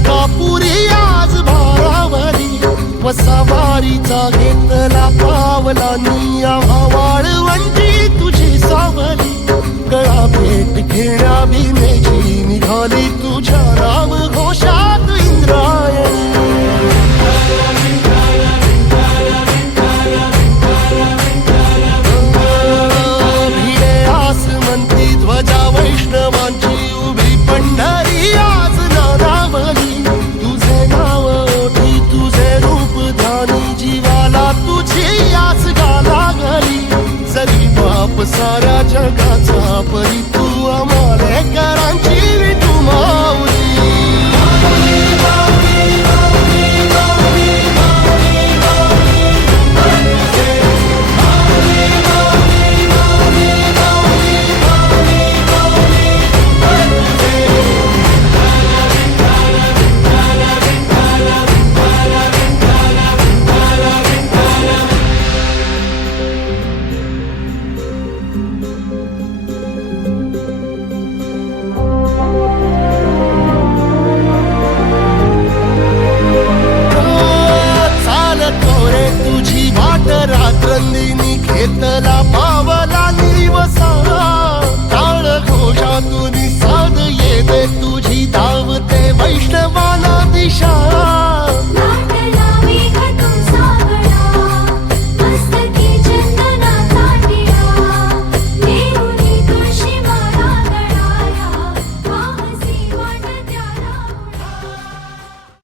तुळजापुरी आज भारावरी वसावारीचा घेतला पावला निया वाळवंटी तुझी सावली गळा भेट घेण्या भीमेची निघाली तुझ्या राम घोषात इंद्रायणी भिडे आसमंती ध्वजा वैष्णवांची उभी पंढरी आज नारावली तुझे नाव ओठी तुझे रूप ध्यानी जीवाला तुझी आस गाला गली जरी बाप साऱ्या जगाचा परी तू आमालेकरांची विठू माऊली रात्रंदिनी घेतला पावला निवसा टाळ घोषातून साध येते तुझी धावते वैष्णवाला दिशा